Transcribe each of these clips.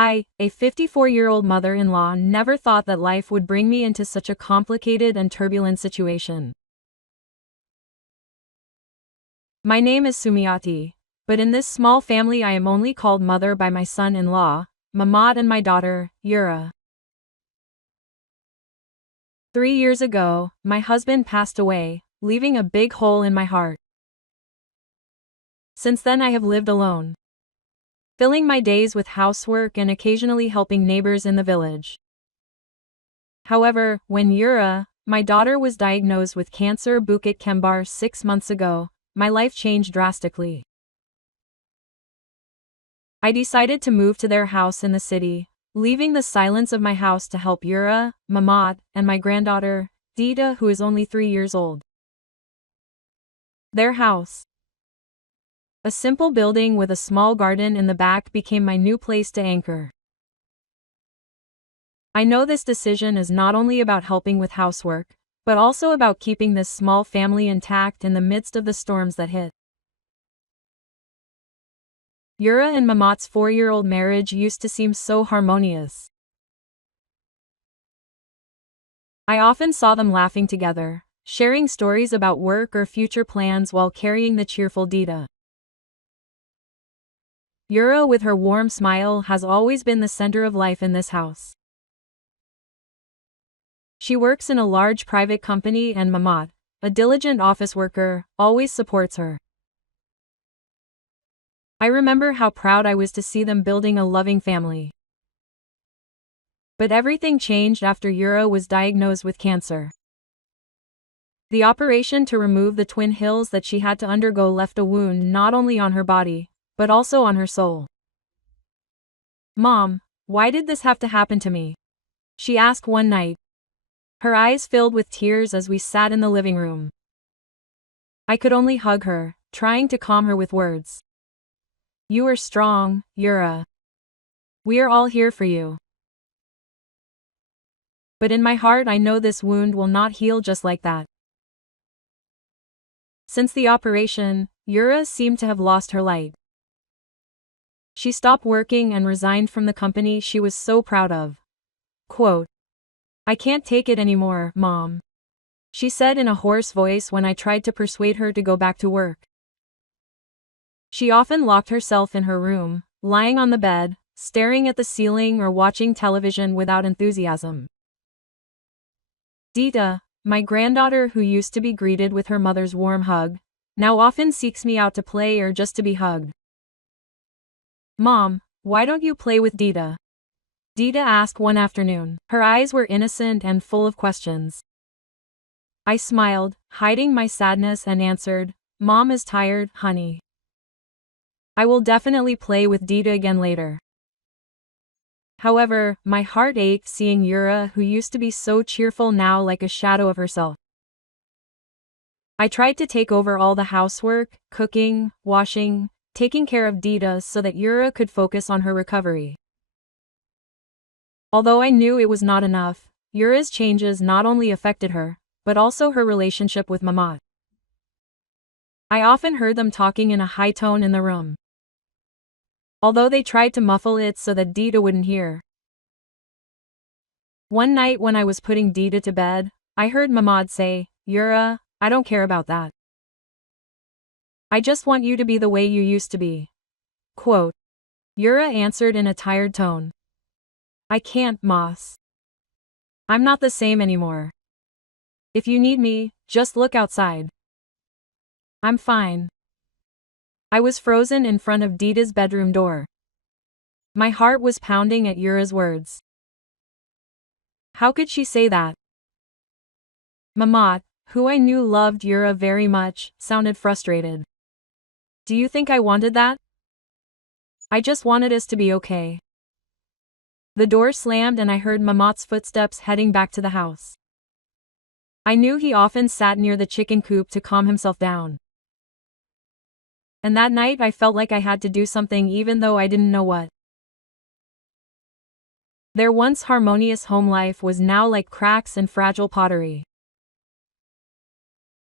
I, a 54-year-old mother-in-law, never thought that life would bring me into such a complicated and turbulent situation. My name is Sumiati, but in this small family I am only called mother by my son-in-law, Mamat, and my daughter, Yura. 3 years ago, my husband passed away, leaving a big hole in my heart. Since then I have lived alone, filling my days with housework and occasionally helping neighbors in the village. However, when Yura, my daughter, was diagnosed with cancer Bukit Kembar 6 months ago, my life changed drastically. I decided to move to their house in the city, leaving the silence of my house to help Yura, Mamat, and my granddaughter, Dita, who is only 3 years old. Their house, a simple building with a small garden in the back, became my new place to anchor. I know this decision is not only about helping with housework, but also about keeping this small family intact in the midst of the storms that hit. Yura and Mamat's 4-year-old marriage used to seem so harmonious. I often saw them laughing together, sharing stories about work or future plans while carrying the cheerful Dita. Yura, with her warm smile, has always been the center of life in this house. She works in a large private company, and Mamat, a diligent office worker, always supports her. I remember how proud I was to see them building a loving family. But everything changed after Yura was diagnosed with cancer. The operation to remove the twin hills that she had to undergo left a wound not only on her body, but also on her soul. "Mom, why did this have to happen to me?" she asked one night. Her eyes filled with tears as we sat in the living room. I could only hug her, trying to calm her with words. "You are strong, Yura. We are all here for you." But in my heart I know this wound will not heal just like that. Since the operation, Yura seemed to have lost her light. She stopped working and resigned from the company she was so proud of. Quote, "I can't take it anymore, Mom," she said in a hoarse voice when I tried to persuade her to go back to work. She often locked herself in her room, lying on the bed, staring at the ceiling or watching television without enthusiasm. Dita, my granddaughter, who used to be greeted with her mother's warm hug, now often seeks me out to play or just to be hugged. "Mom, why don't you play with Dita?" Dita asked one afternoon. Her eyes were innocent and full of questions. I smiled, hiding my sadness, and answered, "Mom is tired, honey. I will definitely play with Dita again later." However, my heart ached seeing Yura, who used to be so cheerful, now like a shadow of herself. I tried to take over all the housework, cooking, washing, taking care of Dita so that Yura could focus on her recovery. Although I knew it was not enough, Yura's changes not only affected her, but also her relationship with Mamat. I often heard them talking in a high tone in the room, although they tried to muffle it so that Dita wouldn't hear. One night when I was putting Dita to bed, I heard Mamat say, "Yura, I don't care about that. I just want you to be the way you used to be." Quote, Yura answered in a tired tone, "I can't, Moss. I'm not the same anymore. If you need me, just look outside. I'm fine." I was frozen in front of Dita's bedroom door. My heart was pounding at Yura's words. How could she say that? Mamat, who I knew loved Yura very much, sounded frustrated. "Do you think I wanted that? I just wanted us to be okay." The door slammed and I heard Mamat's footsteps heading back to the house. I knew he often sat near the chicken coop to calm himself down. And that night I felt like I had to do something even though I didn't know what. Their once harmonious home life was now like cracks and fragile pottery.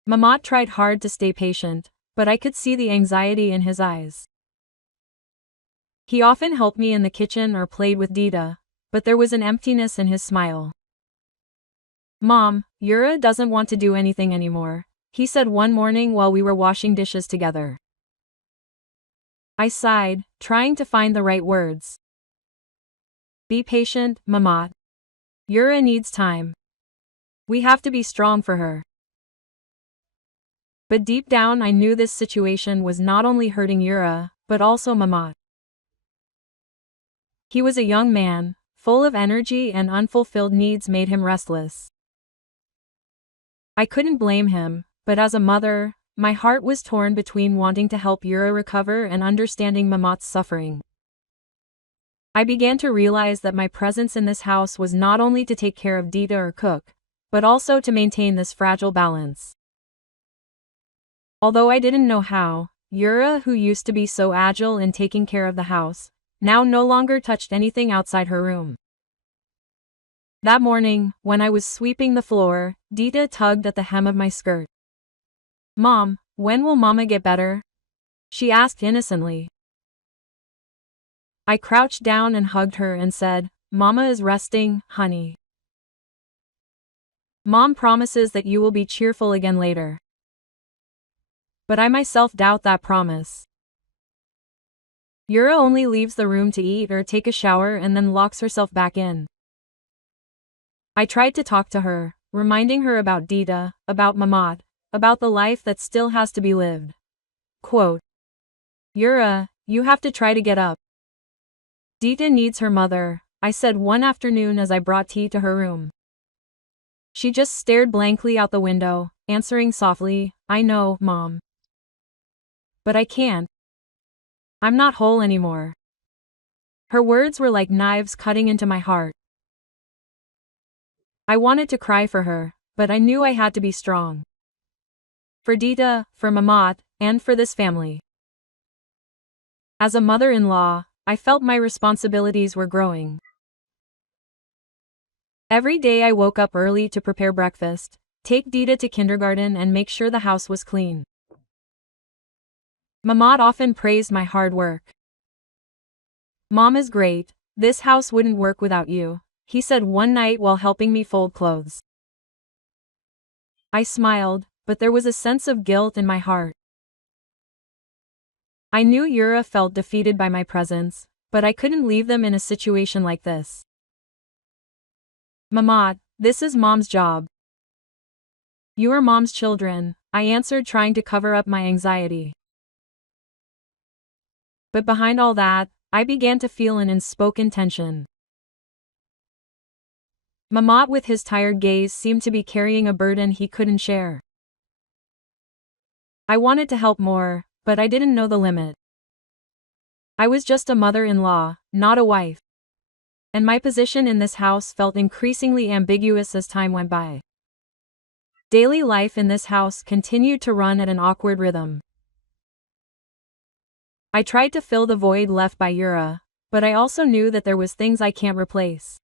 Mamat tried hard to stay patient, but I could see the anxiety in his eyes. He often helped me in the kitchen or played with Dita, but there was an emptiness in his smile. Mom, Yura doesn't want to do anything anymore, he said one morning while we were washing dishes together. I sighed, trying to find the right words. Be patient, Mama. Yura needs time. We have to be strong for her. But deep down I knew this situation was not only hurting Yura, but also Mama. He was a young man, full of energy, and unfulfilled needs made him restless. I couldn't blame him, but as a mother, my heart was torn between wanting to help Yura recover and understanding Mamat's suffering. I began to realize that my presence in this house was not only to take care of Dita or cook, but also to maintain this fragile balance. Although I didn't know how, Yura, who used to be so agile in taking care of the house, now no longer touched anything outside her room. That morning, when I was sweeping the floor, Dita tugged at the hem of my skirt. Mom, when will Mama get better? She asked innocently. I crouched down and hugged her and said, Mama is resting, honey. Mom promises that you will be cheerful again later. But I myself doubt that promise. Yura only leaves the room to eat or take a shower and then locks herself back in. I tried to talk to her, reminding her about Dita, about Mamad, about the life that still has to be lived. Quote, Yura, you have to try to get up. Dita needs her mother, I said one afternoon as I brought tea to her room. She just stared blankly out the window, answering softly, I know, Mom. But I can't. I'm not whole anymore. Her words were like knives cutting into my heart. I wanted to cry for her, but I knew I had to be strong. For Dita, for Mamat, and for this family. As a mother-in-law, I felt my responsibilities were growing. Every day I woke up early to prepare breakfast, take Dita to kindergarten and make sure the house was clean. Mamat often praised my hard work. Mom is great, this house wouldn't work without you, he said one night while helping me fold clothes. I smiled, but there was a sense of guilt in my heart. I knew Yura felt defeated by my presence, but I couldn't leave them in a situation like this. Mamat, this is Mom's job. You are Mom's children, I answered, trying to cover up my anxiety. But behind all that, I began to feel an unspoken tension. Mamat with his tired gaze seemed to be carrying a burden he couldn't share. I wanted to help more, but I didn't know the limit. I was just a mother-in-law, not a wife. And my position in this house felt increasingly ambiguous as time went by. Daily life in this house continued to run at an awkward rhythm. I tried to fill the void left by Yura, but I also knew that there was things I can't replace.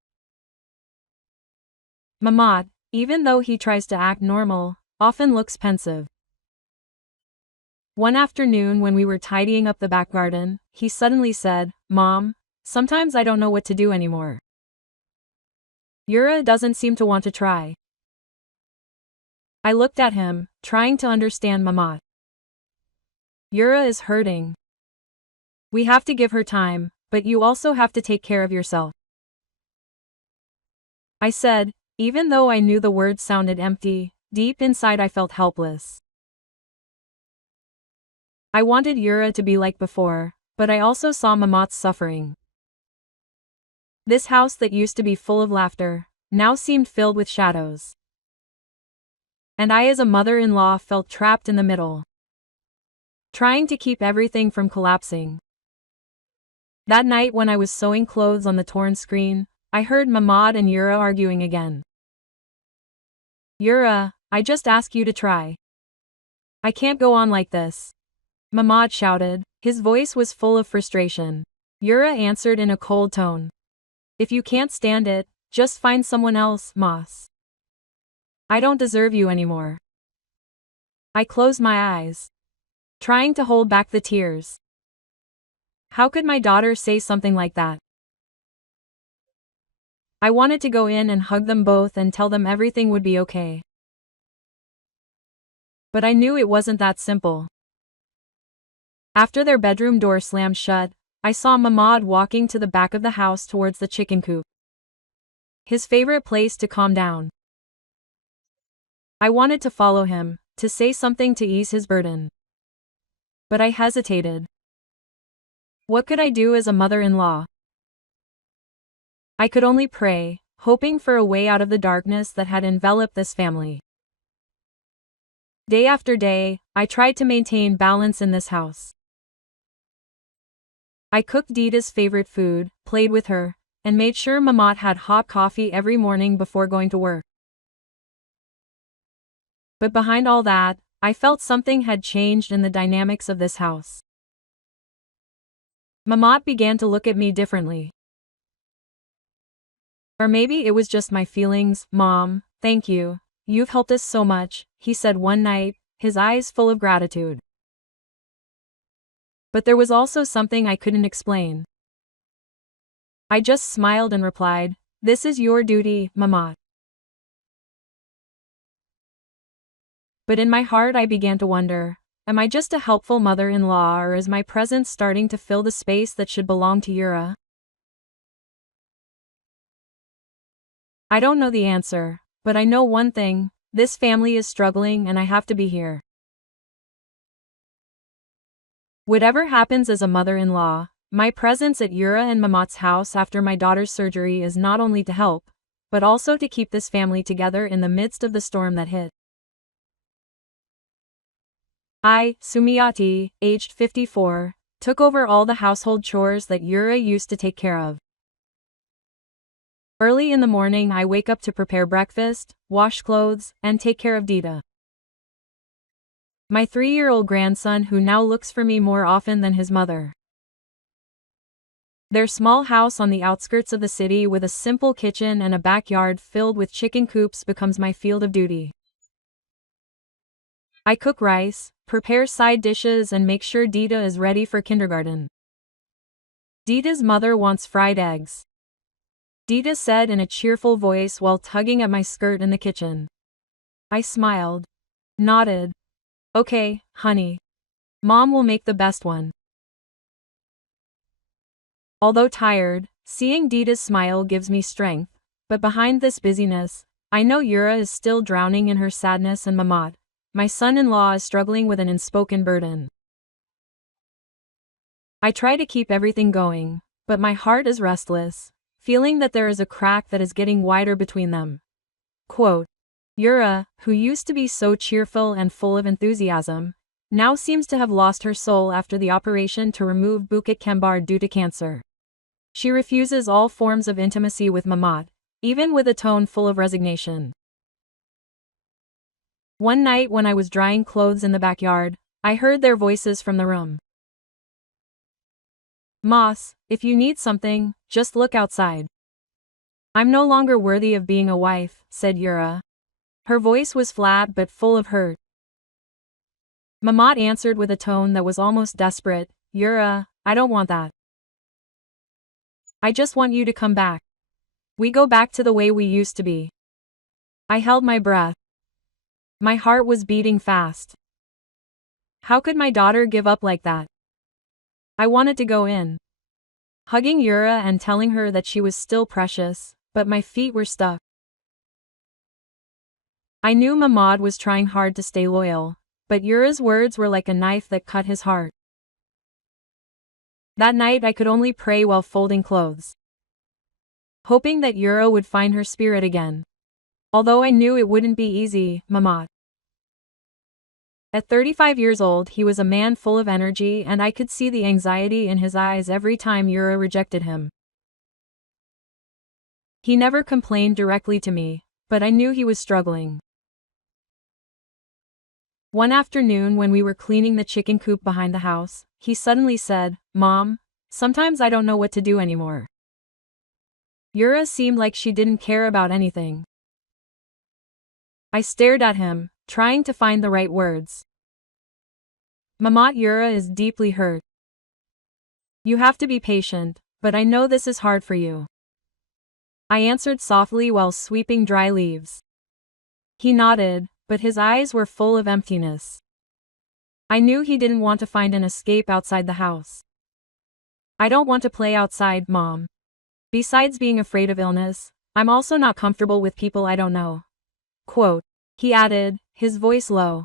Mamat, even though he tries to act normal, often looks pensive. One afternoon when we were tidying up the back garden, he suddenly said, Mom, sometimes I don't know what to do anymore. Yura doesn't seem to want to try. I looked at him, trying to understand Mamat. Yura is hurting. We have to give her time, but you also have to take care of yourself. I said, even though I knew the words sounded empty, deep inside I felt helpless. I wanted Yura to be like before, but I also saw Mamat's suffering. This house that used to be full of laughter, now seemed filled with shadows. And I as a mother-in-law felt trapped in the middle, trying to keep everything from collapsing. That night when I was sewing clothes on the torn screen, I heard Mamat and Yura arguing again. Yura, I just ask you to try. I can't go on like this. Mamat shouted, his voice was full of frustration. Yura answered in a cold tone. If you can't stand it, just find someone else, Mas. I don't deserve you anymore. I closed my eyes, trying to hold back the tears. How could my daughter say something like that? I wanted to go in and hug them both and tell them everything would be okay. But I knew it wasn't that simple. After their bedroom door slammed shut, I saw Mahmoud walking to the back of the house towards the chicken coop. His favorite place to calm down. I wanted to follow him, to say something to ease his burden. But I hesitated. What could I do as a mother-in-law? I could only pray, hoping for a way out of the darkness that had enveloped this family. Day after day, I tried to maintain balance in this house. I cooked Dita's favorite food, played with her, and made sure Mamat had hot coffee every morning before going to work. But behind all that, I felt something had changed in the dynamics of this house. Mamat began to look at me differently. Or maybe it was just my feelings. Mom, thank you. You've helped us so much, he said one night, his eyes full of gratitude. But there was also something I couldn't explain. I just smiled and replied, "This is your duty, Mamat." But in my heart I began to wonder, am I just a helpful mother-in-law, or is my presence starting to fill the space that should belong to Yura? I don't know the answer, but I know one thing, this family is struggling and I have to be here. Whatever happens as a mother-in-law, my presence at Yura and Mamat's house after my daughter's surgery is not only to help, but also to keep this family together in the midst of the storm that hit. I, Sumiati, aged 54, took over all the household chores that Yura used to take care of. Early in the morning I wake up to prepare breakfast, wash clothes, and take care of Dita, my 3-year-old grandson who now looks for me more often than his mother. Their small house on the outskirts of the city with a simple kitchen and a backyard filled with chicken coops becomes my field of duty. I cook rice, prepare side dishes and make sure Dita is ready for kindergarten. Dita's mother wants fried eggs, Dita said in a cheerful voice while tugging at my skirt in the kitchen. I smiled, nodded. Okay, honey. Mom will make the best one. Although tired, seeing Dita's smile gives me strength, but behind this busyness, I know Yura is still drowning in her sadness and Mamat, my son-in-law, is struggling with an unspoken burden. I try to keep everything going, but my heart is restless, feeling that there is a crack that is getting wider between them. Quote, Yura, who used to be so cheerful and full of enthusiasm, now seems to have lost her soul after the operation to remove Bukit Kembar due to cancer. She refuses all forms of intimacy with Mamat, even with a tone full of resignation. One night when I was drying clothes in the backyard, I heard their voices from the room. Moss, if you need something, just look outside. I'm no longer worthy of being a wife, said Yura. Her voice was flat but full of hurt. Mamat answered with a tone that was almost desperate, Yura, I don't want that. I just want you to come back. We go back to the way we used to be. I held my breath. My heart was beating fast. How could my daughter give up like that? I wanted to go in, hugging Yura and telling her that she was still precious, but my feet were stuck. I knew Mamat was trying hard to stay loyal, but Yura's words were like a knife that cut his heart. That night I could only pray while folding clothes, hoping that Yura would find her spirit again. Although I knew it wouldn't be easy, Mamat. At 35 years old he was a man full of energy and I could see the anxiety in his eyes every time Yura rejected him. He never complained directly to me, but I knew he was struggling. One afternoon when we were cleaning the chicken coop behind the house, he suddenly said, Mom, sometimes I don't know what to do anymore. Yura seemed like she didn't care about anything. I stared at him, trying to find the right words. Mamat, Yura is deeply hurt. You have to be patient, but I know this is hard for you. I answered softly while sweeping dry leaves. He nodded, but his eyes were full of emptiness. I knew he didn't want to find an escape outside the house. I don't want to play outside, Mom. Besides being afraid of illness, I'm also not comfortable with people I don't know. Quote, he added, his voice low.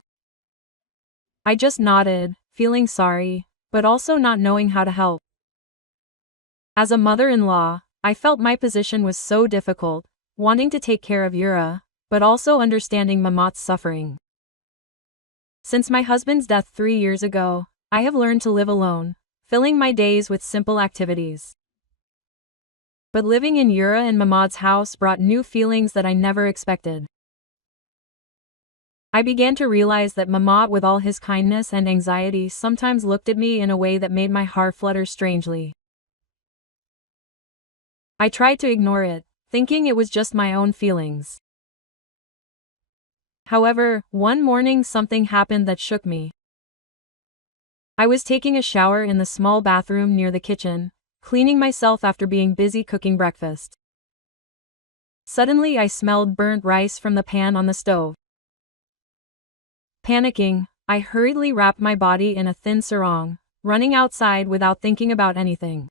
I just nodded, feeling sorry, but also not knowing how to help. As a mother-in-law, I felt my position was so difficult, wanting to take care of Yura, but also understanding Mamat's suffering. Since my husband's death 3 years ago, I have learned to live alone, filling my days with simple activities. But living in Yura and Mamad's house brought new feelings that I never expected. I began to realize that Mamad, with all his kindness and anxiety, sometimes looked at me in a way that made my heart flutter strangely. I tried to ignore it, thinking it was just my own feelings. However, one morning something happened that shook me. I was taking a shower in the small bathroom near the kitchen, cleaning myself after being busy cooking breakfast. Suddenly I smelled burnt rice from the pan on the stove. Panicking, I hurriedly wrapped my body in a thin sarong, running outside without thinking about anything.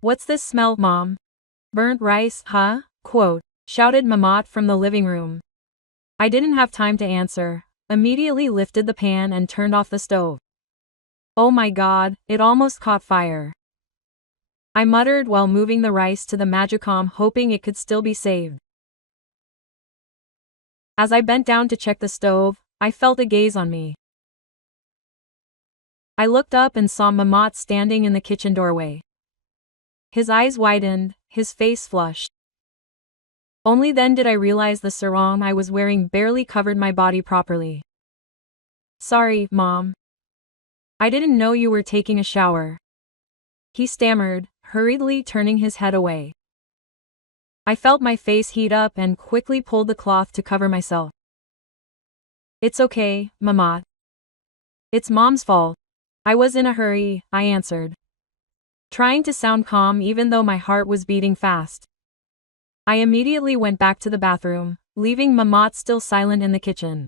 What's this smell, Mom? Burnt rice, huh? Quote, shouted Mamat from the living room. I didn't have time to answer, immediately lifted the pan and turned off the stove. Oh my God, it almost caught fire. I muttered while moving the rice to the magicom, hoping it could still be saved. As I bent down to check the stove, I felt a gaze on me. I looked up and saw Mamat standing in the kitchen doorway. His eyes widened, his face flushed. Only then did I realize the sarong I was wearing barely covered my body properly. Sorry, Mom. I didn't know you were taking a shower. He stammered, hurriedly turning his head away. I felt my face heat up and quickly pulled the cloth to cover myself. It's okay, Mamat. It's Mom's fault. I was in a hurry, I answered, trying to sound calm even though my heart was beating fast. I immediately went back to the bathroom, leaving Mamat still silent in the kitchen.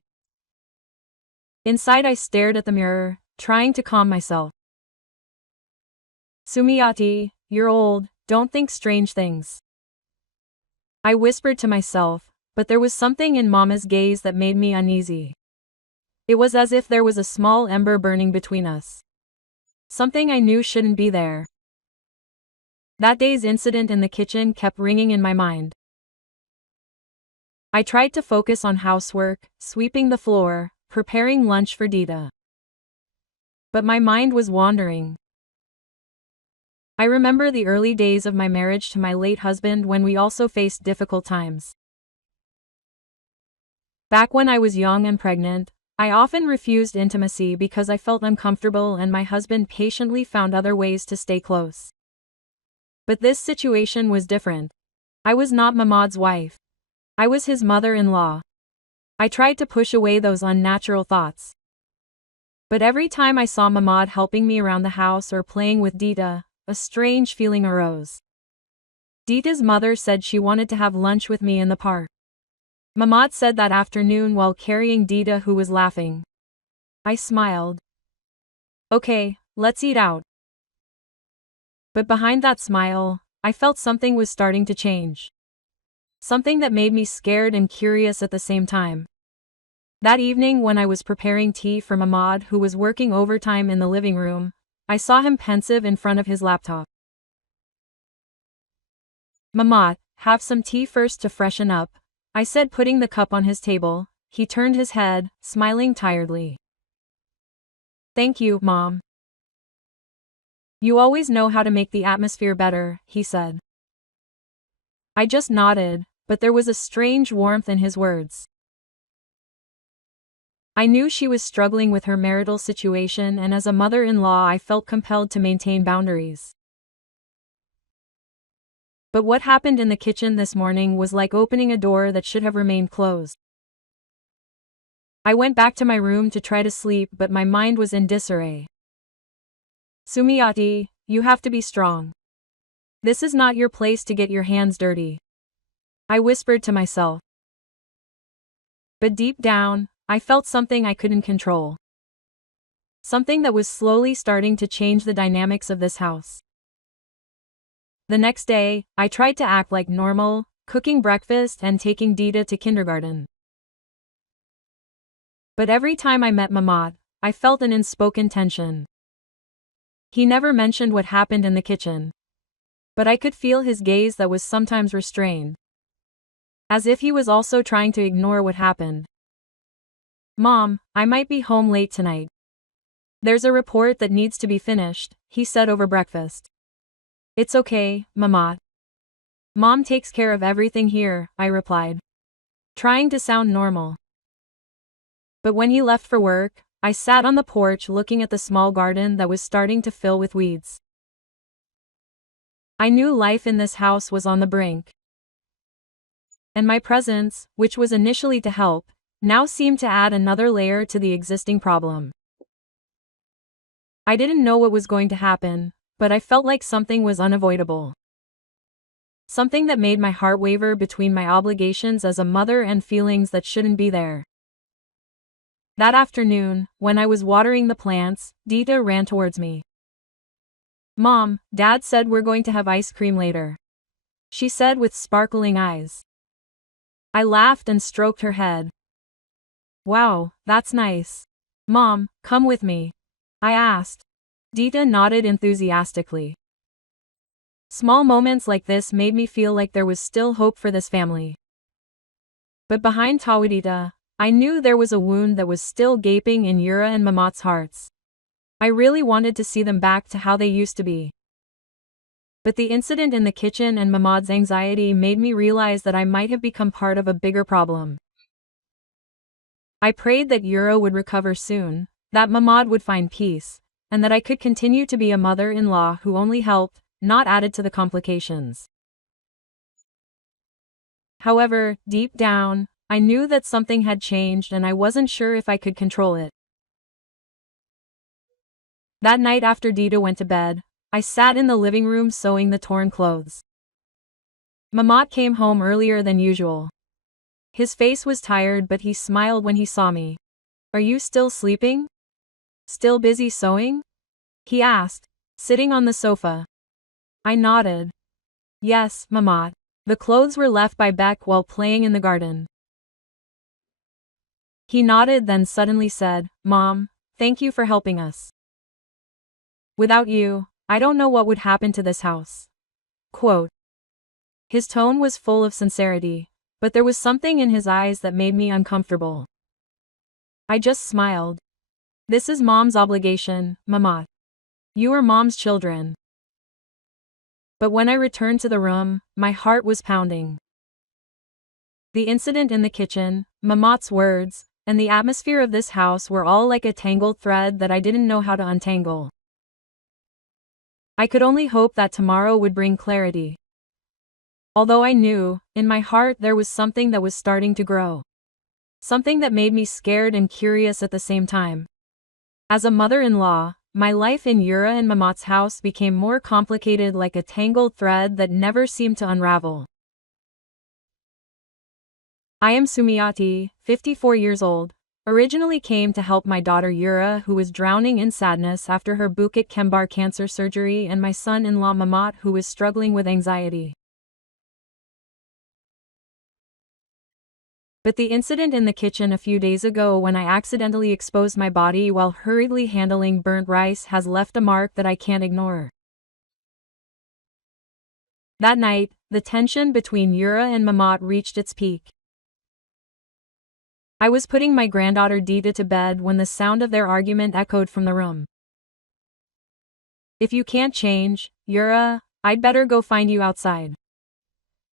Inside I stared at the mirror, trying to calm myself. Sumiati, you're old, don't think strange things. I whispered to myself, but there was something in Mama's gaze that made me uneasy. It was as if there was a small ember burning between us. Something I knew shouldn't be there. That day's incident in the kitchen kept ringing in my mind. I tried to focus on housework, sweeping the floor, preparing lunch for Dita. But my mind was wandering. I remember the early days of my marriage to my late husband when we also faced difficult times. Back when I was young and pregnant, I often refused intimacy because I felt uncomfortable, and my husband patiently found other ways to stay close. But this situation was different. I was not Mamad's wife. I was his mother-in-law. I tried to push away those unnatural thoughts. But every time I saw Mamad helping me around the house or playing with Dita, a strange feeling arose. Dita's mother said she wanted to have lunch with me in the park. Mamad said that afternoon while carrying Dita, who was laughing. I smiled. Okay, let's eat out. But behind that smile, I felt something was starting to change. Something that made me scared and curious at the same time. That evening when I was preparing tea for Mamad, who was working overtime in the living room, I saw him pensive in front of his laptop. Mamad, have some tea first to freshen up, I said, putting the cup on his table. He turned his head, smiling tiredly. Thank you, Mom. You always know how to make the atmosphere better, he said. I just nodded, but there was a strange warmth in his words. I knew she was struggling with her marital situation, and as a mother-in-law I felt compelled to maintain boundaries. But what happened in the kitchen this morning was like opening a door that should have remained closed. I went back to my room to try to sleep, but my mind was in disarray. Sumiati, you have to be strong. This is not your place to get your hands dirty. I whispered to myself. But deep down, I felt something I couldn't control. Something that was slowly starting to change the dynamics of this house. The next day, I tried to act like normal, cooking breakfast and taking Dita to kindergarten. But every time I met Mamad, I felt an unspoken tension. He never mentioned what happened in the kitchen. But I could feel his gaze that was sometimes restrained. As if he was also trying to ignore what happened. Mom, I might be home late tonight. There's a report that needs to be finished, he said over breakfast. It's okay, Mamad. Mom takes care of everything here, I replied. Trying to sound normal. But when he left for work, I sat on the porch looking at the small garden that was starting to fill with weeds. I knew life in this house was on the brink. And my presence, which was initially to help, now seemed to add another layer to the existing problem. I didn't know what was going to happen, but I felt like something was unavoidable. Something that made my heart waver between my obligations as a mother and feelings that shouldn't be there. That afternoon, when I was watering the plants, Dita ran towards me. Mom, Dad said we're going to have ice cream later. She said with sparkling eyes. I laughed and stroked her head. Wow, that's nice. Mom, come with me. I asked. Dita nodded enthusiastically. Small moments like this made me feel like there was still hope for this family. But behind Tawadita, I knew there was a wound that was still gaping in Yura and Mamat's hearts. I really wanted to see them back to how they used to be. But the incident in the kitchen and Mamad's anxiety made me realize that I might have become part of a bigger problem. I prayed that Yura would recover soon, that Mamad would find peace, and that I could continue to be a mother-in-law who only helped, not added to the complications. However, deep down, I knew that something had changed and I wasn't sure if I could control it. That night after Dita went to bed, I sat in the living room sewing the torn clothes. Mamad came home earlier than usual. His face was tired but he smiled when he saw me. Are you still sleeping? Still busy sewing? He asked, sitting on the sofa. I nodded. Yes, Mamad. The clothes were left by Beck while playing in the garden. He nodded then suddenly said, Mom, thank you for helping us. Without you, I don't know what would happen to this house. Quote. His tone was full of sincerity, but there was something in his eyes that made me uncomfortable. I just smiled. This is Mom's obligation, Mamad. You are Mom's children. But when I returned to the room, my heart was pounding. The incident in the kitchen, Mamat's words, and the atmosphere of this house were all like a tangled thread that I didn't know how to untangle. I could only hope that tomorrow would bring clarity. Although I knew, in my heart there was something that was starting to grow. Something that made me scared and curious at the same time. As a mother-in-law, my life in Yura and Mamat's house became more complicated, like a tangled thread that never seemed to unravel. I am Sumiati, 54 years old, originally came to help my daughter Yura who was drowning in sadness after her Bukit Kembar cancer surgery and my son-in-law Mamat who was struggling with anxiety. But the incident in the kitchen a few days ago when I accidentally exposed my body while hurriedly handling burnt rice has left a mark that I can't ignore. That night, the tension between Yura and Mamat reached its peak. I was putting my granddaughter Dita to bed when the sound of their argument echoed from the room. If you can't change, Yura, I'd better go find you outside.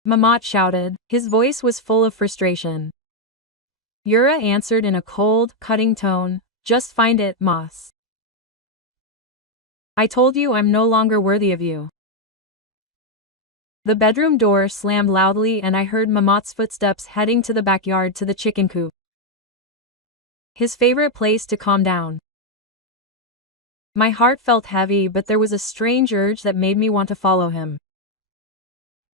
Mamat shouted, his voice was full of frustration. Yura answered in a cold, cutting tone, just find it, Mas. I told you I'm no longer worthy of you. The bedroom door slammed loudly and I heard Mamat's footsteps heading to the backyard to the chicken coop. His favorite place to calm down. My heart felt heavy, but there was a strange urge that made me want to follow him.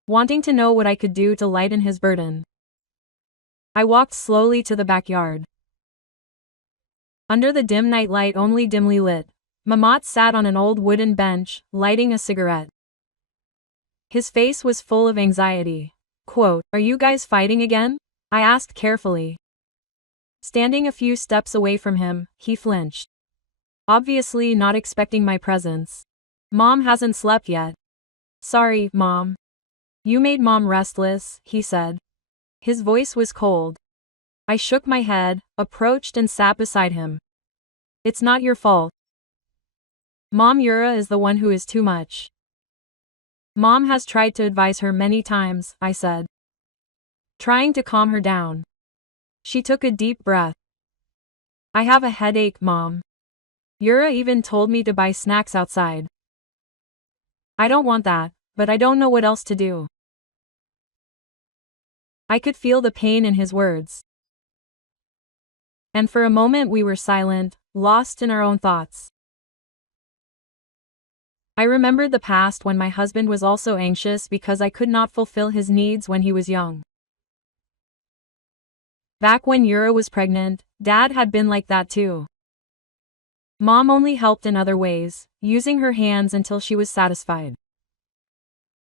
Wanting to know what I could do to lighten his burden. I walked slowly to the backyard. Under the dim night light only dimly lit, Mamat sat on an old wooden bench, lighting a cigarette. His face was full of anxiety. Quote, "Are you guys fighting again?" I asked carefully. Standing a few steps away from him, he flinched. Obviously not expecting my presence. "Mom hasn't slept yet." "Sorry, Mom. You made Mom restless," he said. His voice was cold. I shook my head, approached and sat beside him. "It's not your fault. Mom, Yura is the one who is too much. Mom has tried to advise her many times," I said, trying to calm her down. She took a deep breath. "I have a headache, Mom. Yura even told me to buy snacks outside. I don't want that, but I don't know what else to do." I could feel the pain in his words. And for a moment we were silent, lost in our own thoughts. I remembered the past when my husband was also anxious because I could not fulfill his needs when he was young. Back when Yura was pregnant, Dad had been like that too. Mom only helped in other ways, using her hands until she was satisfied.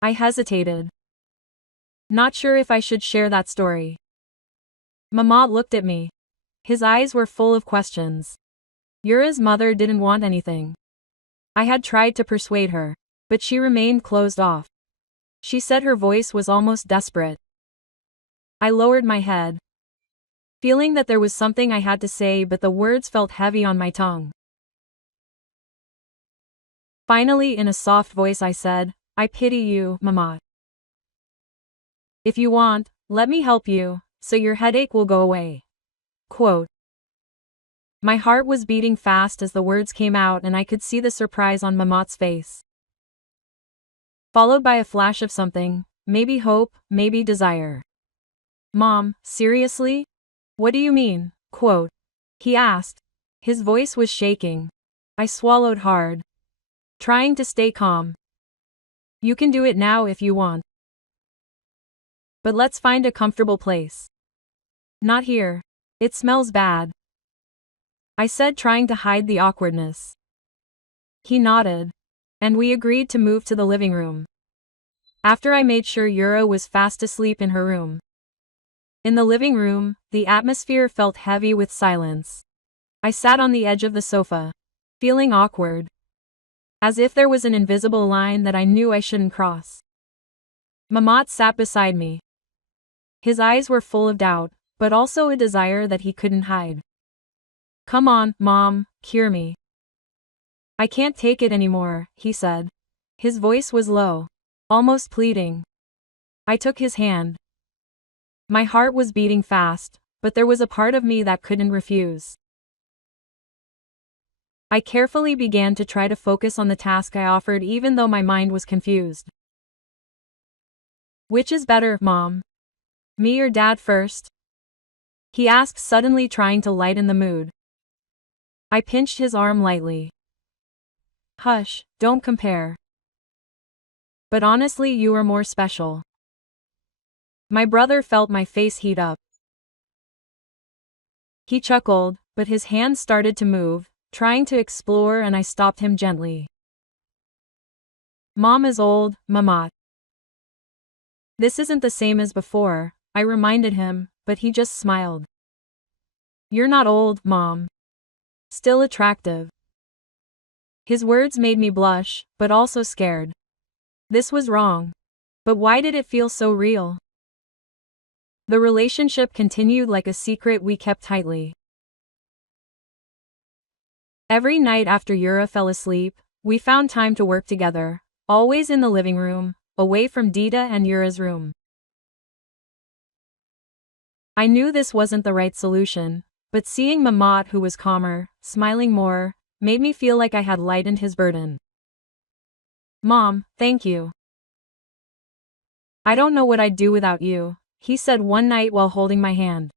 I hesitated. Not sure if I should share that story. Mamat looked at me. His eyes were full of questions. Yura's mother didn't want anything. I had tried to persuade her, but she remained closed off. She said her voice was almost desperate. I lowered my head, feeling that there was something I had to say, but the words felt heavy on my tongue. Finally, in a soft voice I said, "I pity you, Mamat. If you want, let me help you, so your headache will go away." Quote. My heart was beating fast as the words came out, and I could see the surprise on Mamat's face, followed by a flash of something, maybe hope, maybe desire. "Mom, seriously? What do you mean?" Quote. He asked. His voice was shaking. I swallowed hard, trying to stay calm. "You can do it now if you want. But let's find a comfortable place." "Not here. It smells bad," I said, trying to hide the awkwardness. He nodded, and we agreed to move to the living room. After I made sure Yura was fast asleep in her room. In the living room, the atmosphere felt heavy with silence. I sat on the edge of the sofa, feeling awkward, as if there was an invisible line that I knew I shouldn't cross. Mamat sat beside me. His eyes were full of doubt, but also a desire that he couldn't hide. "Come on, Mom, cure me. I can't take it anymore," he said. His voice was low, almost pleading. I took his hand. My heart was beating fast, but there was a part of me that couldn't refuse. I carefully began to try to focus on the task I offered, even though my mind was confused. "Which is better, Mom? Me or Dad first?" he asked, suddenly trying to lighten the mood. I pinched his arm lightly. "Hush, don't compare. But honestly, you are more special." My brother felt my face heat up. He chuckled, but his hands started to move, trying to explore, and I stopped him gently. "Mom is old, Mamat. This isn't the same as before," I reminded him, but he just smiled. "You're not old, Mom. Still attractive." His words made me blush, but also scared. This was wrong. But why did it feel so real? The relationship continued like a secret we kept tightly. Every night after Yura fell asleep, we found time to work together, always in the living room, away from Dita and Yura's room. I knew this wasn't the right solution, but seeing Mamat, who was calmer, smiling more, made me feel like I had lightened his burden. "Mom, thank you. I don't know what I'd do without you," he said one night while holding my hand.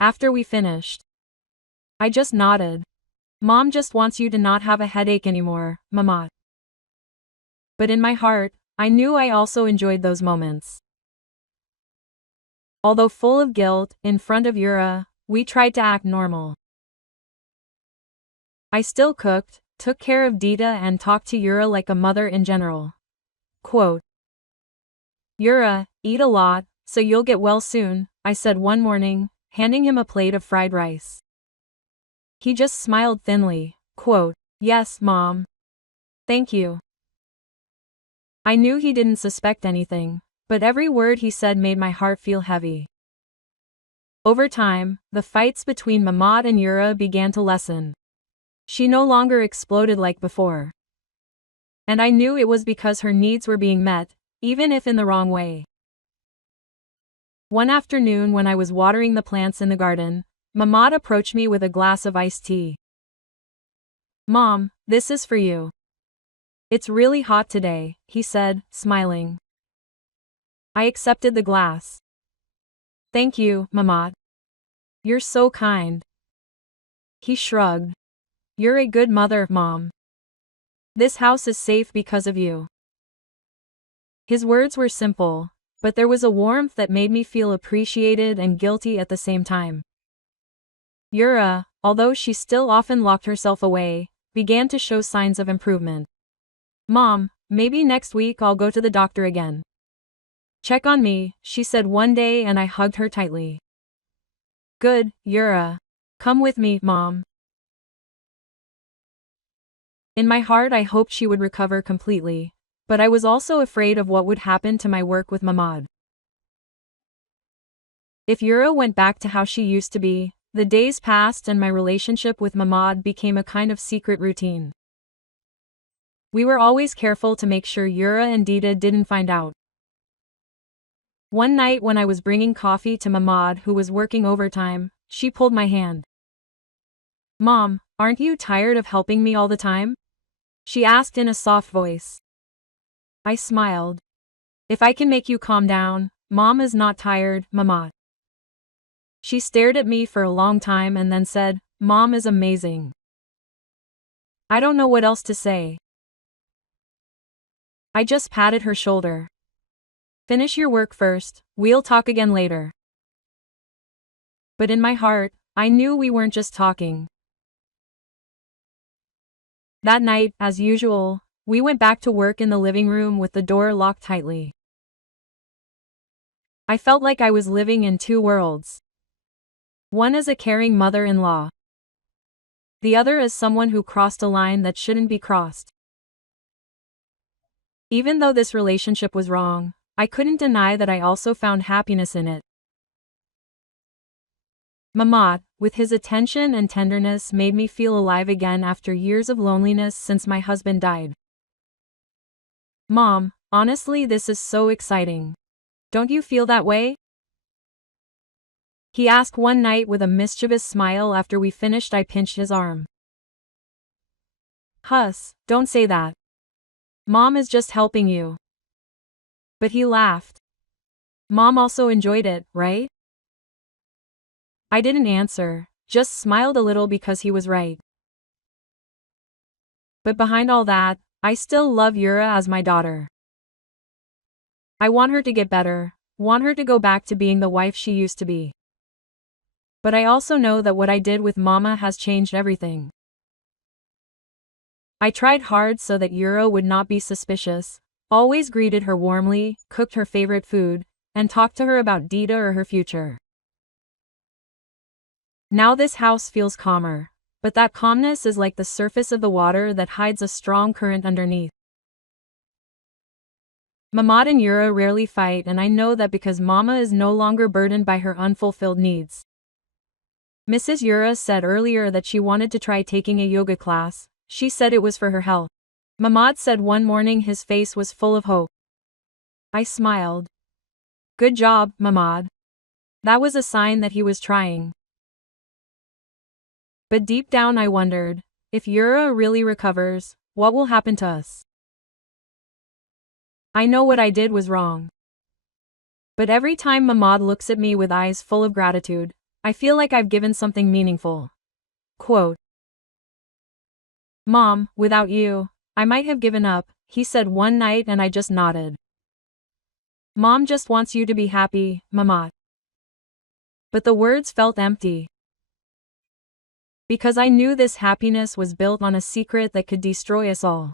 After we finished, I just nodded. Mom just wants you to not have a headache anymore, Mama. But in my heart, I knew I also enjoyed those moments. Although full of guilt, in front of Yura, we tried to act normal. I still cooked, took care of Dita and talked to Yura like a mother in general. Quote, Yura, eat a lot, so you'll get well soon, I said one morning, handing him a plate of fried rice. He just smiled thinly. Quote, yes, Mom. Thank you. I knew he didn't suspect anything, but every word he said made my heart feel heavy. Over time, the fights between Mahmad and Yura began to lessen. She no longer exploded like before. And I knew it was because her needs were being met, even if in the wrong way. One afternoon when I was watering the plants in the garden, Mahmad approached me with a glass of iced tea. Mom, this is for you. It's really hot today, he said, smiling. I accepted the glass. Thank you, Mahmad. You're so kind. He shrugged. You're a good mother, Mom. This house is safe because of you. His words were simple, but there was a warmth that made me feel appreciated and guilty at the same time. Yura, although she still often locked herself away, began to show signs of improvement. Mom, maybe next week I'll go to the doctor again. Check on me, she said one day and I hugged her tightly. Good, Yura. Come with me, Mom. In my heart I hoped she would recover completely, but I was also afraid of what would happen to my work with Mahmad. If Yura went back to how she used to be, the days passed and my relationship with Mahmad became a kind of secret routine. We were always careful to make sure Yura and Dita didn't find out. One night when I was bringing coffee to Mahmad, who was working overtime, she pulled my hand. Mom, aren't you tired of helping me all the time? She asked in a soft voice. I smiled. If I can make you calm down, Mom is not tired, Mama. She stared at me for a long time and then said, Mom is amazing. I don't know what else to say. I just patted her shoulder. Finish your work first, we'll talk again later. But in my heart, I knew we weren't just talking. That night, as usual, we went back to work in the living room with the door locked tightly. I felt like I was living in two worlds. One as a caring mother-in-law. The other as someone who crossed a line that shouldn't be crossed. Even though this relationship was wrong, I couldn't deny that I also found happiness in it. Mahmad, with his attention and tenderness, made me feel alive again after years of loneliness since my husband died. Mom, honestly, this is so exciting. Don't you feel that way? He asked one night with a mischievous smile after we finished. I pinched his arm. Huss, don't say that. Mom is just helping you. But he laughed. Mom also enjoyed it, right? I didn't answer, just smiled a little because he was right. But behind all that, I still love Yura as my daughter. I want her to get better, want her to go back to being the wife she used to be. But I also know that what I did with Mama has changed everything. I tried hard so that Yura would not be suspicious, always greeted her warmly, cooked her favorite food, and talked to her about Dita or her future. Now this house feels calmer, but that calmness is like the surface of the water that hides a strong current underneath. Mahmad and Yura rarely fight, and I know that because Mama is no longer burdened by her unfulfilled needs. Mrs. Yura said earlier that she wanted to try taking a yoga class. She said it was for her health. Mahmad said one morning his face was full of hope. I smiled. Good job, Mahmad. That was a sign that he was trying. But deep down I wondered, if Yura really recovers, what will happen to us? I know what I did was wrong. But every time Mahmad looks at me with eyes full of gratitude, I feel like I've given something meaningful. Quote, Mom, without you, I might have given up, he said one night and I just nodded. Mom just wants you to be happy, Mama. But the words felt empty. Because I knew this happiness was built on a secret that could destroy us all.